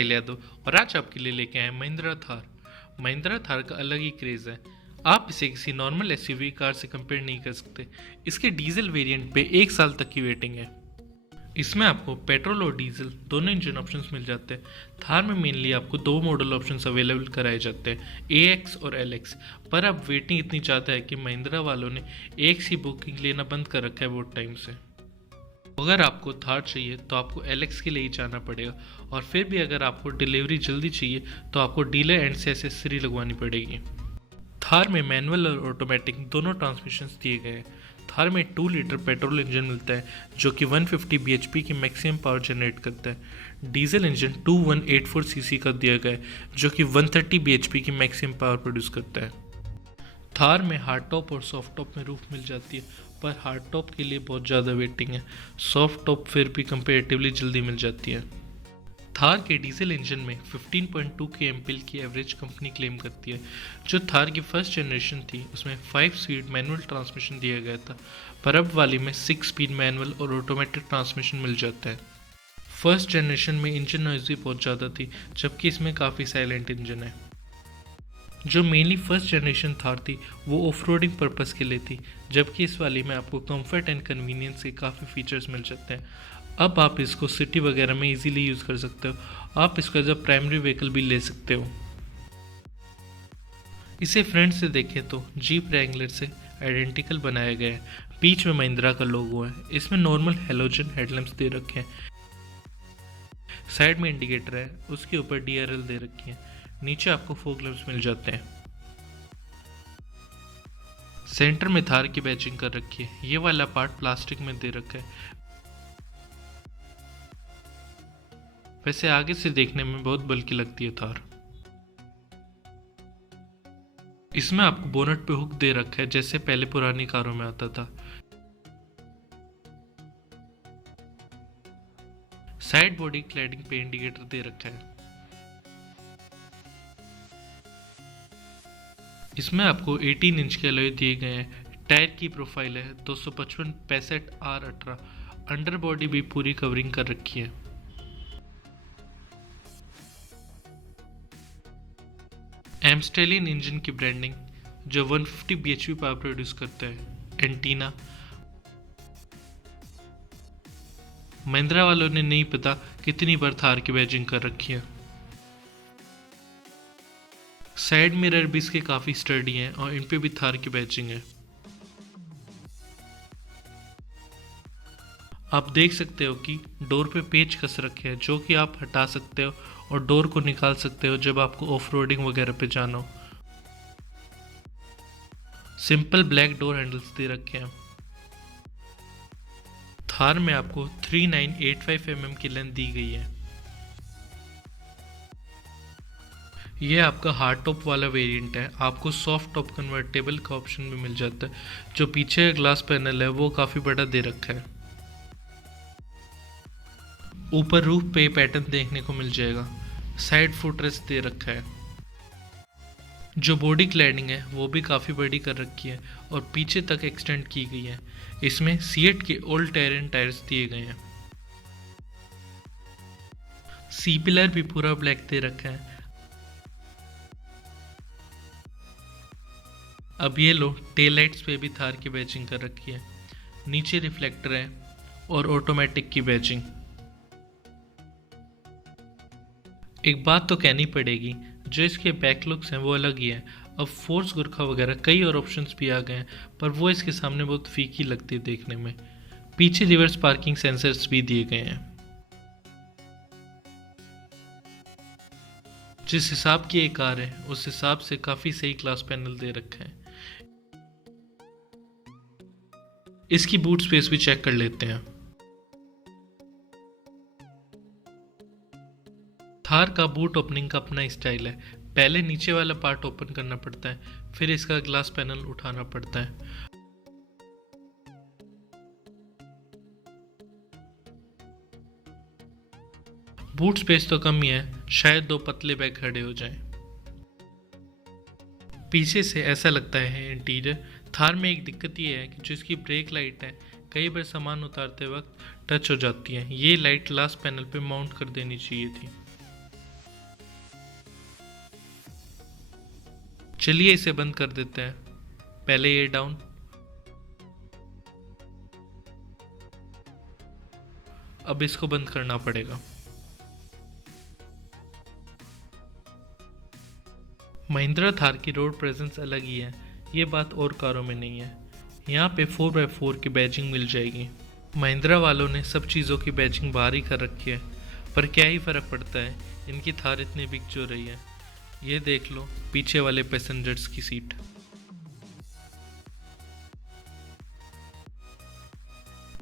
साहिल यादव और आज आपके लिए लेके आए महिंद्रा थार। महिंद्रा थार का अलग ही क्रेज़ है। आप इसे किसी नॉर्मल एसयूवी कार से कंपेयर नहीं कर सकते। इसके डीजल वेरिएंट पे 1 साल तक की वेटिंग है। इसमें आपको पेट्रोल और डीजल दोनों इंजन ऑप्शंस मिल जाते हैं। थार में मेनली आपको 2 मॉडल ऑप्शंस अवेलेबल कराए जाते हैं, AX और LX। पर अब वेटिंग इतनी ज़्यादा है कि महिंद्रा वालों ने AX की बुकिंग लेना बंद कर रखा है बहुत टाइम से। अगर आपको थार चाहिए तो आपको LX के लिए ही जाना पड़ेगा, और फिर भी अगर आपको डिलीवरी जल्दी चाहिए तो आपको डीलर एंड से एसेसरी लगवानी पड़ेगी। थार में मैनुअल और ऑटोमेटिक दोनों ट्रांसमिशंस दिए गए हैं। थार में 2 लीटर पेट्रोल इंजन मिलता है जो कि 150 bhp की मैक्सिमम पावर जनरेट करता है। डीजल इंजन 2184 सीसी का दिया गया है जो कि 130 bhp की मैक्सिमम पावर प्रोड्यूस करता है। थार में हार्ड टॉप और सॉफ्ट टॉप में रूफ मिल जाती है, पर हार्ड टॉप के लिए बहुत ज़्यादा वेटिंग है। सॉफ्ट टॉप फिर भी कंपेरेटिवली जल्दी मिल जाती है। थार के डीजल इंजन में 15.2 के एमपीएल की एवरेज कंपनी क्लेम करती है। जो थार की फर्स्ट जनरेशन थी उसमें 5 स्पीड मैनुअल ट्रांसमिशन दिया गया था, पर अब वाली में 6 स्पीड मैनुअल और ऑटोमेटिक ट्रांसमिशन मिल जाता है। फर्स्ट जनरेशन में इंजन नॉइज भी बहुत ज़्यादा थी, जबकि इसमें काफ़ी साइलेंट इंजन है। जो मेनली फर्स्ट जनरेशन थार थी वो ऑफ रोडिंग पर्पज़ के लिए थी, जबकि इस वाली में आपको कंफर्ट एंड कन्वीनियंस के काफ़ी फीचर्स मिल जाते हैं। अब आप इसको सिटी वगैरह में इजीली यूज़ कर सकते हो। आप इसको एज अ प्राइमरी व्हीकल भी ले सकते हो। इसे फ्रंट से देखें तो जीप रैंगलर से आइडेंटिकल बनाया गया है। बीच में महिंद्रा का लोगो है। इसमें नॉर्मल हेलोजन हेडलैम्प्स दे रखे हैं। साइड में इंडिकेटर है, उसके ऊपर DRL दे रखी है। नीचे आपको फॉग लैंप्स मिल जाते हैं। सेंटर में थार की बैचिंग कर रखी है। ये वाला पार्ट प्लास्टिक में दे रखा है। वैसे आगे से देखने में बहुत बल्कि लगती है थार। इसमें आपको बोनट पे हुक दे रखा है जैसे पहले पुरानी कारों में आता था। साइड बॉडी क्लैडिंग पे इंडिकेटर दे रखा है। इसमें आपको 18 इंच के अलॉय दिए गए हैं। टायर की प्रोफाइल है 255 65 R18। अंडर बॉडी भी पूरी कवरिंग कर रखी है। एमस्टेलियन इंजन की ब्रांडिंग जो 150 bhp पावर प्रोड्यूस करता है। एंटीना महिंद्रा वालों ने नहीं पता कितनी बार थार की बैजिंग कर रखी है। साइड मिरर भी इसके काफी स्टर्डी हैं और इन पे भी थार की बैजिंग है। आप देख सकते हो कि डोर पे पेच कस रखे हैं जो कि आप हटा सकते हो और डोर को निकाल सकते हो जब आपको ऑफ रोडिंग वगैरह पे जाना हो। सिंपल ब्लैक डोर हैंडल्स दे रखे हैं। थार में आपको 3985 mm की लेंथ दी गई है। यह आपका हार्ड टॉप वाला वेरिएंट है। आपको सॉफ्ट टॉप कन्वर्टेबल का ऑप्शन भी मिल जाता है। जो पीछे ग्लास पैनल है वो काफ़ी बड़ा दे रखा है। ऊपर रूफ पे पैटर्न देखने को मिल जाएगा। साइड फुटरेस्ट दे रखा है। जो बॉडी क्लैडिंग है वो भी काफ़ी बड़ी कर रखी है और पीछे तक एक्सटेंड की गई है। इसमें सीएट के ओल्ड टेरेन टायर्स दिए गए हैं। सी पिलर भी पूरा ब्लैक दे रखा है। अब ये लो टेल लाइट्स पे भी थार की बैचिंग कर रखी है। नीचे रिफ्लेक्टर है और ऑटोमेटिक की बैचिंग। एक बात तो कहनी पड़ेगी, जो इसके बैक लुक्स हैं वो अलग ही है। अब फोर्स गुरखा वगैरह कई और ऑप्शंस भी आ गए हैं, पर वो इसके सामने बहुत फीकी लगती है देखने में। पीछे रिवर्स पार्किंग सेंसर्स भी दिए गए हैं। जिस हिसाब की एक कार है उस हिसाब से काफी सही ग्लास पैनल दे रखा है। इसकी बूट स्पेस भी चेक कर लेते हैं। थार का बूट ओपनिंग का अपना स्टाइल है। पहले नीचे वाला पार्ट ओपन करना पड़ता है, फिर इसका ग्लास पैनल उठाना पड़ता है। बूट स्पेस तो कम ही है, शायद 2 पतले बैग खड़े हो जाएं। पीछे से ऐसा लगता है इंटीरियर। थार में एक दिक्कत ये है कि जो इसकी ब्रेक लाइट है कई बार सामान उतारते वक्त टच हो जाती है। ये लाइट लास्ट पैनल पे माउंट कर देनी चाहिए थी। चलिए इसे बंद कर देते हैं। पहले ये डाउन, अब इसको बंद करना पड़ेगा। महिंद्रा थार की रोड प्रेजेंस अलग ही है, ये बात और कारों में नहीं है। यहाँ पे 4x4 की बैजिंग मिल जाएगी। महिंद्रा वालों ने सब चीज़ों की बैजिंग बाहर ही कर रखी है, पर क्या ही फ़र्क पड़ता है, इनकी थार इतनी बिक जो रही है। ये देख लो पीछे वाले पैसेंजर्स की सीट।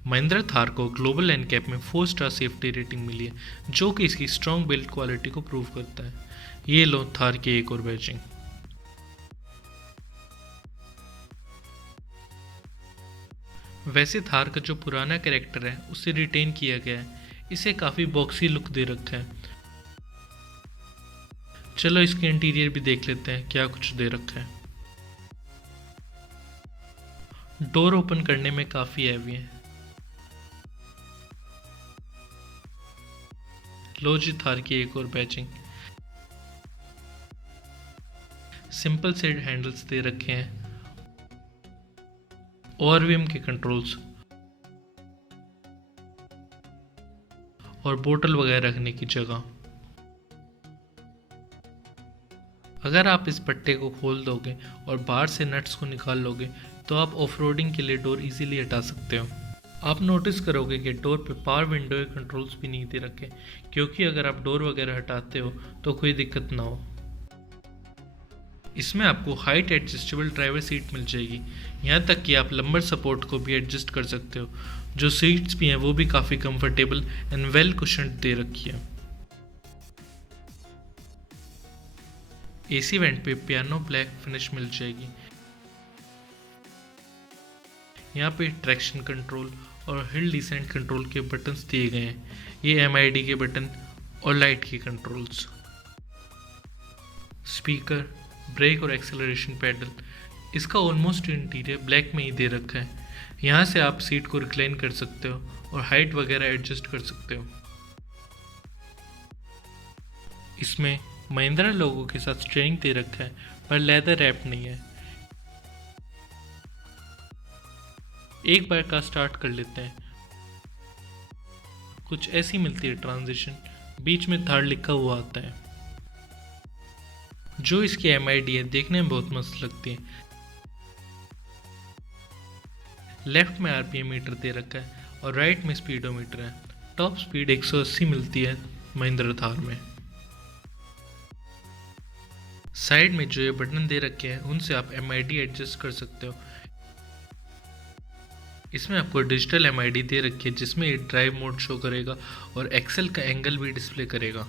महिंद्रा थार को ग्लोबल एनकैप में 4 स्टार सेफ्टी रेटिंग मिली है, जो कि इसकी स्ट्रॉन्ग बिल्ड क्वालिटी को प्रूव करता है। ये लो थार की एक और बैजिंग। वैसे थार का जो पुराना कैरेक्टर है उसे रिटेन किया गया है, इसे काफ़ी बॉक्सी लुक दे रखा है। चलो इसके इंटीरियर भी देख लेते हैं क्या कुछ दे रखा है। डोर ओपन करने में काफ़ी हैवी है। लो जी थार की एक और बैजिंग। सिंपल से हैंडल्स दे रखे हैं, ओआरवीएम के कंट्रोल्स और बोतल वगैरह रखने की जगह। अगर आप इस पट्टे को खोल दोगे और बाहर से नट्स को निकाल लोगे तो आप ऑफ-रोडिंग के लिए डोर इजीली हटा सकते हो। आप नोटिस करोगे कि डोर पे पावर विंडो के कंट्रोल्स भी नहीं दे रखे, क्योंकि अगर आप डोर वगैरह हटाते हो तो कोई दिक्कत ना हो। इसमें आपको हाइट एडजस्टेबल ड्राइवर सीट मिल जाएगी, यहाँ तक कि आप लंबर सपोर्ट को भी एडजस्ट कर सकते हो। जो सीट्स भी हैं वो भी काफ़ी कंफर्टेबल एंड वेल कुशन्ड दे रखी है। एसी वेंट पे पियानो ब्लैक फिनिश मिल जाएगी। यहाँ पे ट्रैक्शन कंट्रोल और हिल डिसेंट कंट्रोल के बटन्स दिए गए हैं। ये MID के बटन और लाइट के कंट्रोल्स, स्पीकर, ब्रेक और एक्सेलरेशन पैडल। इसका ऑलमोस्ट इंटीरियर ब्लैक में ही दे रखा है। यहाँ से आप सीट को रिक्लाइन कर सकते हो और हाइट वगैरह एडजस्ट कर सकते हो। इसमें महिंद्रा लोगो के साथ स्टीयरिंग दे रखा है, पर लेदर रैप नहीं है। एक बार का स्टार्ट कर लेते हैं। कुछ ऐसी मिलती है ट्रांजिशन, बीच में थार लिखा हुआ आता है। जो इसकी MID है देखने में बहुत मस्त लगती है। लेफ्ट में RPM मीटर दे रखा है और राइट में स्पीडोमीटर है। टॉप स्पीड 180 मिलती है महिंद्रा थार में। साइड में जो ये बटन दे रखे हैं उनसे आप MID एडजस्ट कर सकते हो। इसमें आपको डिजिटल MID दे रखी है, जिसमें ये ड्राइव मोड शो करेगा और एक्सेल का एंगल भी डिस्प्ले करेगा।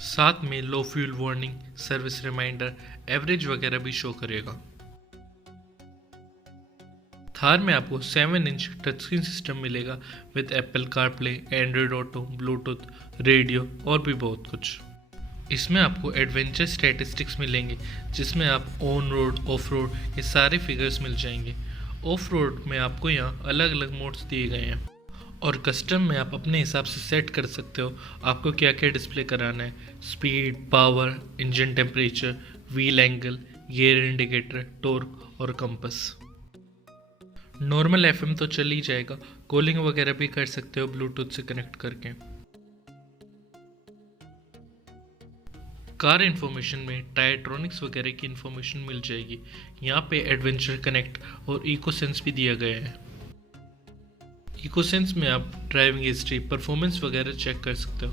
साथ में low fuel warning, service reminder, average वगैरह भी शो करेगा। थार में आपको 7 इंच टच स्क्रीन सिस्टम मिलेगा with Apple CarPlay, Android Auto, Bluetooth, radio और भी बहुत कुछ। इसमें आपको एडवेंचर स्टैटिस्टिक्स मिलेंगे, जिसमें आप ऑन रोड, ऑफ रोड ये सारे फिगर्स मिल जाएंगे। ऑफ रोड में आपको यहाँ अलग अलग मोड्स दिए गए हैं और कस्टम में आप अपने हिसाब से सेट कर सकते हो आपको क्या क्या डिस्प्ले कराना है। Speed, power, engine temperature, wheel angle, gear indicator, torque और कंपास। नॉर्मल FM तो चल ही जाएगा, कॉलिंग वगैरह भी कर सकते हो ब्लूटूथ से कनेक्ट करके। कार इन्फॉर्मेशन में टायरट्रॉनिक्स वगैरह की इन्फॉर्मेशन मिल जाएगी। यहाँ पे एडवेंचर कनेक्ट और इको सेंस भी दिया गया है। इको सेंस में आप ड्राइविंग हिस्ट्री, परफॉर्मेंस वगैरह चेक कर सकते हो।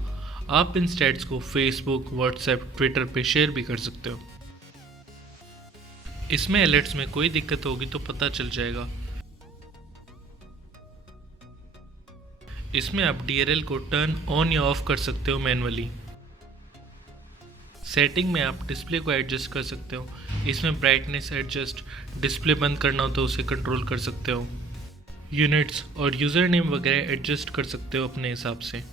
आप इन स्टैट्स को फेसबुक, व्हाट्सएप, ट्विटर पे शेयर भी कर सकते हो। इसमें अलर्ट्स में कोई दिक्कत होगी तो पता चल जाएगा। इसमें आप DRL को टर्न ऑन या ऑफ कर सकते हो मैनुअली। सेटिंग में आप डिस्प्ले को एडजस्ट कर सकते हो। इसमें ब्राइटनेस एडजस्ट, डिस्प्ले बंद करना हो तो उसे कंट्रोल कर सकते हो। यूनिट्स और यूज़र नेम वगैरह एडजस्ट कर सकते हो अपने हिसाब से।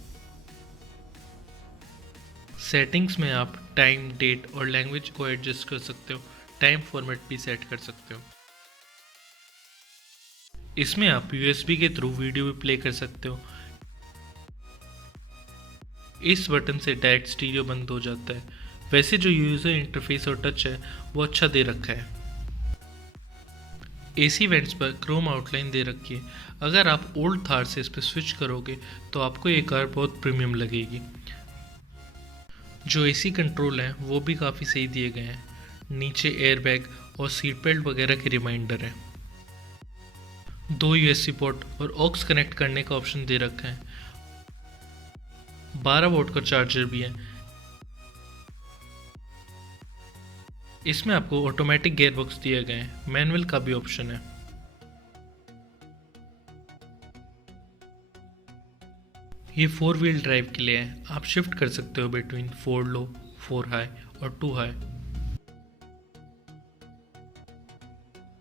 सेटिंग्स में आप टाइम, डेट और लैंग्वेज को एडजस्ट कर सकते हो। टाइम फॉर्मेट भी सेट कर सकते हो। इसमें आप USB के थ्रू वीडियो भी प्ले कर सकते हो। इस बटन से डायरेक्ट स्टीरियो बंद हो जाता है। वैसे जो यूज़र इंटरफेस और टच है वो अच्छा दे रखा है। एसी वेंट्स पर क्रोम आउटलाइन दे रखी है। अगर आप ओल्ड थार से इस पर स्विच करोगे तो आपको ये कार बहुत प्रीमियम लगेगी। जो एसी कंट्रोल हैं वो भी काफ़ी सही दिए गए हैं। नीचे एयरबैग और सीट बेल्ट वगैरह के रिमाइंडर हैं। 2 यूएसबी पोर्ट और ऑक्स कनेक्ट करने का ऑप्शन दे रखा है। 12 वोल्ट का चार्जर भी है। इसमें आपको ऑटोमेटिक गियरबॉक्स दिए गए हैं। मैनुअल का भी ऑप्शन है। ये 4 व्हील ड्राइव के लिए है। आप शिफ्ट कर सकते हो बिटवीन 4 लो, 4 हाई और 2 हाई।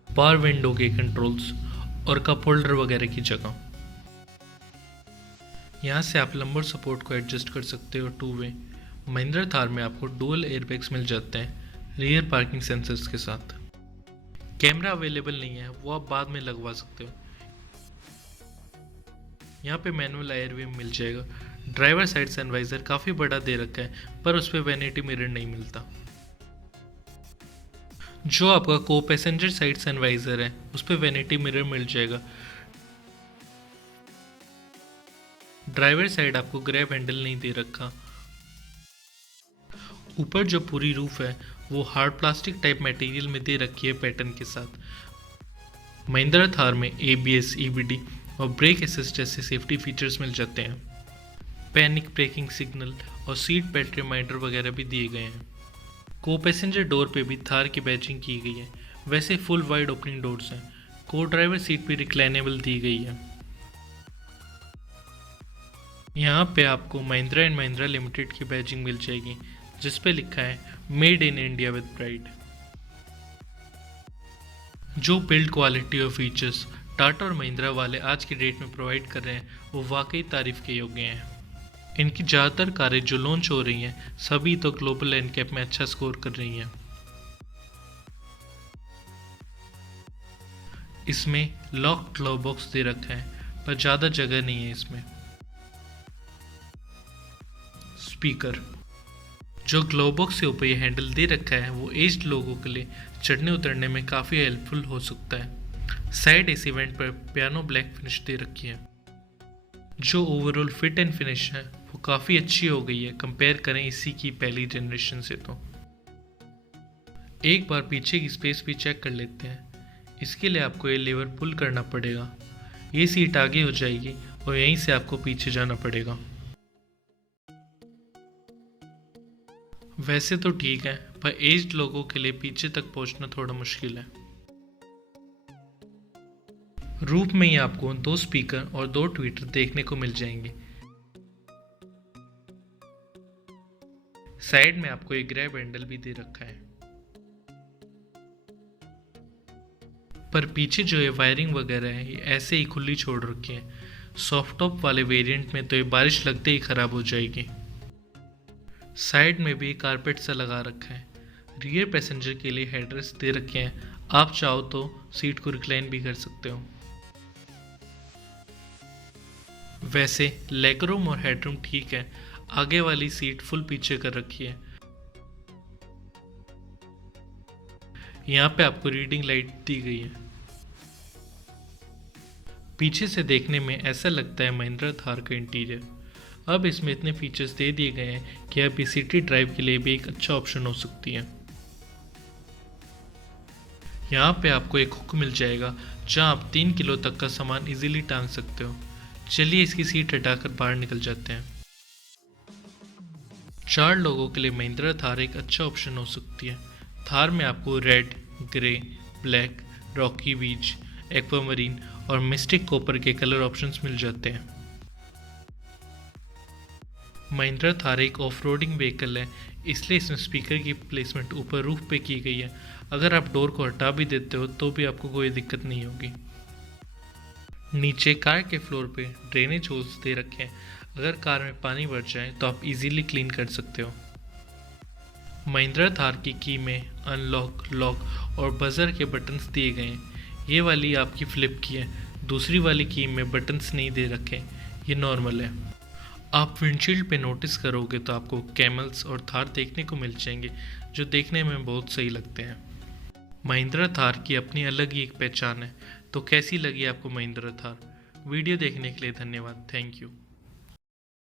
पावर विंडो के कंट्रोल्स और कप होल्डर वगैरह की जगह। यहाँ से आप लंबर सपोर्ट को एडजस्ट कर सकते हो 2 वे। महिंद्रा थार में आपको डुअल एयरबैग्स मिल जाते हैं रियर पार्किंग सेंसर्स के साथ। कैमरा अवेलेबल नहीं है, वो आप बाद में लगवा सकते हो। यहाँ पे मैनुअल एयर भी मिल जाएगा। ड्राइवर साइड सनवाइजर काफ़ी बड़ा दे रखा है पर उस पर वैनिटी मिरर नहीं मिलता। जो आपका को पैसेंजर साइड सनवाइजर है उस पर वैनिटी मिरर मिल जाएगा। ड्राइवर साइड आपको ग्रैब हैंडल नहीं दे रखा। ऊपर जो पूरी रूफ है वो हार्ड प्लास्टिक टाइप मटेरियल में दे रखी है पैटर्न के साथ। महिंद्रा थार में ABS, EBD और ब्रेक असिस्ट जैसे सेफ्टी फीचर्स मिल जाते हैं। पैनिक ब्रेकिंग सिग्नल और सीट बेल्ट रिमाइंडर वगैरह भी दिए गए हैं। को पैसेंजर डोर पे भी थार की बैजिंग की गई है। वैसे फुल वाइड ओपनिंग डोर्स हैं। को ड्राइवर सीट भी रिक्लाइनेबल दी गई है। यहाँ पे आपको महिंद्रा एंड महिंद्रा लिमिटेड की बैजिंग मिल जाएगी जिस पे लिखा है made in India with pride. जो बिल्ड क्वालिटी और फीचर्स टाटा और महिंद्रा वाले आज की डेट में प्रोवाइड कर रहे हैं वो वाकई तारीफ के योग्य हैं। इनकी ज़्यादातर कारें जो लॉन्च हो रही हैं सभी तो ग्लोबल एनकैप में अच्छा स्कोर कर रही हैं। इसमें लॉक ग्लो बॉक्स दे रखा है पर ज़्यादा जगह नहीं है इसमें। स्पीकर जो ग्लो बॉक्स के ऊपर ये हैंडल दे रखा है वो एज्ड लोगों के लिए चढ़ने उतरने में काफ़ी हेल्पफुल हो सकता है। साइड एसी वेंट पर पियानो ब्लैक फिनिश दे रखी है। जो ओवरऑल फिट एंड फिनिश है वो काफ़ी अच्छी हो गई है कंपेयर करें इसी की पहली जनरेशन से। तो एक बार पीछे की स्पेस भी चेक कर लेते हैं। इसके लिए आपको ये लेवर पुल करना पड़ेगा। ये सीट आगे हो जाएगी और यहीं से आपको पीछे जाना पड़ेगा। वैसे तो ठीक है पर एज्ड लोगों के लिए पीछे तक पहुंचना थोड़ा मुश्किल है। रूफ में ही आपको 2 स्पीकर और 2 ट्विटर देखने को मिल जाएंगे। साइड में आपको एक ग्रैब हैंडल भी दे रखा है। पर पीछे जो ये वायरिंग वगैरह है ये ऐसे ही खुली छोड़ रखी है। सॉफ्ट टॉप वाले वेरिएंट में तो ये बारिश लगते ही खराब हो जाएगी। साइड में भी कारपेट सा लगा रखा है। रियर पैसेंजर के लिए हेडरेस्ट दे रखे हैं। आप चाहो तो सीट को रिक्लाइन भी कर सकते हो। वैसे लेगरूम और हेडरूम ठीक है। आगे वाली सीट फुल पीछे कर रखी है। यहाँ पे आपको रीडिंग लाइट दी गई है। पीछे से देखने में ऐसा लगता है महिंद्रा थार का इंटीरियर। अब इसमें इतने फीचर्स दे दिए गए हैं कि अब सिटी ड्राइव के लिए भी एक अच्छा ऑप्शन हो सकती है। यहाँ पे आपको एक हुक मिल जाएगा जहाँ आप 3 किलो तक का सामान इजीली टांग सकते हो। चलिए इसकी सीट हटाकर बाहर निकल जाते हैं। 4 लोगों के लिए महिंद्रा थार एक अच्छा ऑप्शन हो सकती है। थार में आपको रेड, ग्रे, ब्लैक, रॉकी बीच, एक्वामरीन और मिस्टिक कॉपर के कलर ऑप्शंस मिल जाते हैं। महिंद्रा थार एक ऑफ-रोडिंग व्हीकल है इसलिए इसमें स्पीकर की प्लेसमेंट ऊपर रूफ पे की गई है। अगर आप डोर को हटा भी देते हो तो भी आपको कोई दिक्कत नहीं होगी। नीचे कार के फ्लोर पे ड्रेनेज होल्स दे रखे हैं। अगर कार में पानी भर जाए तो आप इजीली क्लीन कर सकते हो। महिंद्रा थार की में अनलॉक, लॉक और बजर के बटन्स दिए गए हैं। ये वाली आपकी फ्लिप की है। दूसरी वाली की में बटन्स नहीं दे रखे, ये नॉर्मल है। आप विंडशील्ड पे नोटिस करोगे तो आपको कैमल्स और थार देखने को मिल जाएंगे, जो देखने में बहुत सही लगते हैं। महिंद्रा थार की अपनी अलग ही एक पहचान है। तो कैसी लगी आपको महिंद्रा थार? वीडियो देखने के लिए धन्यवाद। Thank you.